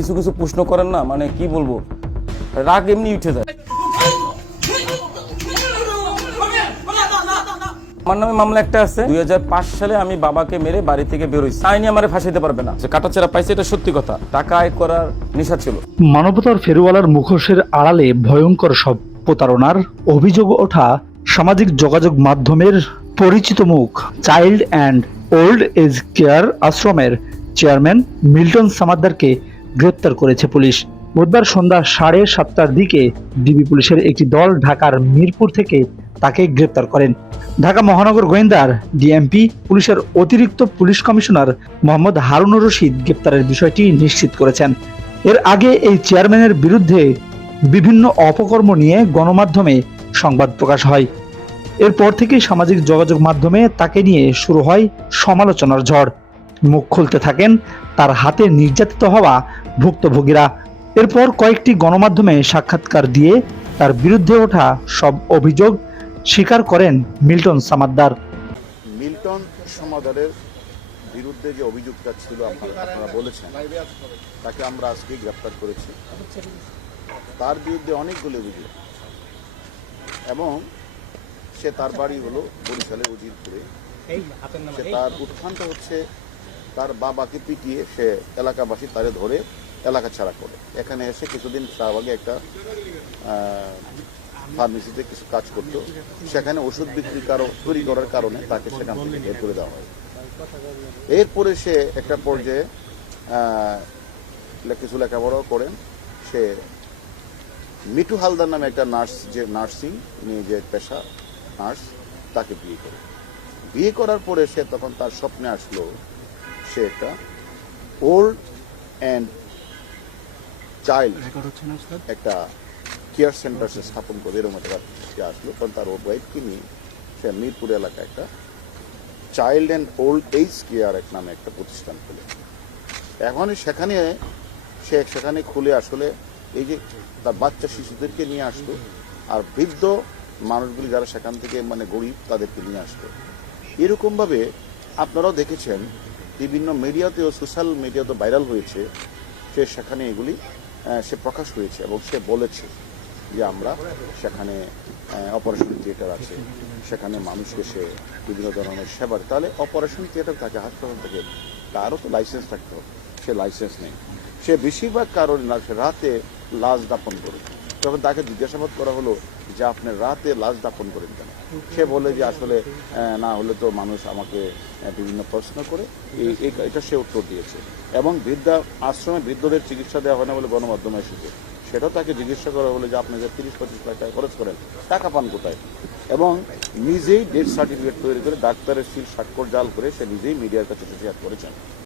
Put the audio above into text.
কিছু কিছু প্রশ্ন করেন না মানে কি বলব? রাগ এমনি উঠে যায়। আমার নামে মামলা একটা আছে। দুই সালে আমি বাবাকে মেরে বাড়ি থেকে বেরোইছি। আইনি আমারে ফাঁসাইতে পারবে না। যে পাইছে, এটা সত্যি কথা। টাকা আয় করার নেশা ছিল। মানবতার ফেরিওয়ালার মুখোশের আড়ালে ভয়ঙ্কর সব প্রতারণার অভিযোগ ওঠা সামাজিক যোগাযোগ মাধ্যমের পরিচিত মুখ। Child and old age care আশ্রমের চেয়ারম্যান মিল্টন সামাদ্দারকে গ্রেপ্তার করেছে পুলিশ। বুধবার সন্ধ্যা সাড়ে সাতটার দিকে ডিবি পুলিশের একটি দল ঢাকার মিরপুর থেকে তাকে গ্রেপ্তার করেন। ঢাকা মহানগর গোয়েন্দার ডিএমপি পুলিশের অতিরিক্ত পুলিশ কমিশনার মোহাম্মদ হারুনুর রশিদ গ্রেপ্তারের বিষয়টি নিশ্চিত করেছেন। এর আগে এই চেয়ারম্যানের বিরুদ্ধে বিভিন্ন অপকর্ম নিয়ে গণমাধ্যমে সংবাদ প্রকাশ হয়। এরপর থেকে সামাজিক যোগাযোগ মাধ্যমে তাকে নিয়ে শুরু হয় সমালোচনার ঝড়। মুখ খুলতে থাকেন, তার হাতে নির্যাতিত হওয়া ভুক্তভোগীরা। এরপর কয়েকটি গণমাধ্যমে সাক্ষাৎকার দিয়ে তার বিরুদ্ধে ওঠা সব অভিযোগ স্বীকার করেন মিল্টন সামাদ্দার। মিল্টন সমাদারের বিরুদ্ধে যে অভিযোগটা ছিল আপনারা বলেছেন তাকে আমরা আজকে গ্রেপ্তার করেছি। তার বিরুদ্ধে অনেকগুলো অভিযোগ। এবং সে তার বাড়ি হলো বরিশালে উজিরপুরে। সে তার উত্থানটা হচ্ছে তার বাবাকে পিটিয়ে সে এলাকাবাসী তারে ধরে এলাকা ছাড়া করে। এখানে এসে কিছুদিন শাহবাগে একটা ফার্মেসিতে কিছু কাজ করতো। সেখানে ওষুধ বিক্রি কারও, তৈরি করার কারণে তাকে সেখান থেকে বের করে দেওয়া হয়। এরপরে সে একটা পর্যায়ে কিছু লেখাপড়াও করেন। সে মিঠু হালদার নামে একটা নার্স যে, নার্সিং নিয়ে যে পেশা নার্স, তাকে বিয়ে করে। বিয়ে করার পরে সে তখন তার স্বপ্নে আসলো সে একটা ওল্ড অ্যান্ড চাইল্ড একটা কেয়ার সেন্টার সে স্থাপন করে এরকম একটা সে আসলো। তখন তার ওর ওয়াইফকে নিয়ে সে মিরপুর এলাকায় একটা child and old age care এক নামে একটা প্রতিষ্ঠান খুলে। এখন সেখানে সে সেখানে খুলে আসলে এই যে তার বাচ্চা শিশুদেরকে নিয়ে আসতো আর বৃদ্ধ মানুষগুলি যারা সেখান থেকে মানে গরিব তাদেরকে নিয়ে আসতো এরকমভাবে আপনারাও দেখেছেন বিভিন্ন মিডিয়াতেও সোশ্যাল মিডিয়াতে ভাইরাল হয়েছে সে সেখানে এগুলি সে প্রকাশ হয়েছে এবং সে বলেছে যে আমরা সেখানে অপারেশন থিয়েটার আছে। সেখানে মানুষকে সে বিভিন্ন ধরনের সেবার তাহলে অপারেশন থিয়েটার থাকে হাসপাতাল থেকে, তারও তো লাইসেন্স থাকতে হবে। সে লাইসেন্স নেই। সে বেশিরভাগ কারণ রাতে লাশ দাপন করে তখন তাকে জিজ্ঞাসাবাদ করা হলো যে আপনি রাতে লাশ দাপন করেন কেন? সে বলে যে আসলে না হলে তো মানুষ আমাকে বিভিন্ন প্রশ্ন করে। এটা সে উত্তর দিয়েছে। এবং বৃদ্ধা, আশ্রমে বৃদ্ধদের চিকিৎসা দেওয়া হয় না বলে গণমাধ্যমে এসেছে। সেটাও তাকে জিজ্ঞাসা করা হলো যে আপনি যে তিরিশ পঁচিশ লাখ টাকা খরচ করেন, টাকা পান কোথায়? এবং নিজেই ডেথ সার্টিফিকেট তৈরি করে ডাক্তারের সিল, স্বাক্ষর, জাল করে সে নিজেই মিডিয়ার কাছে করেছেন।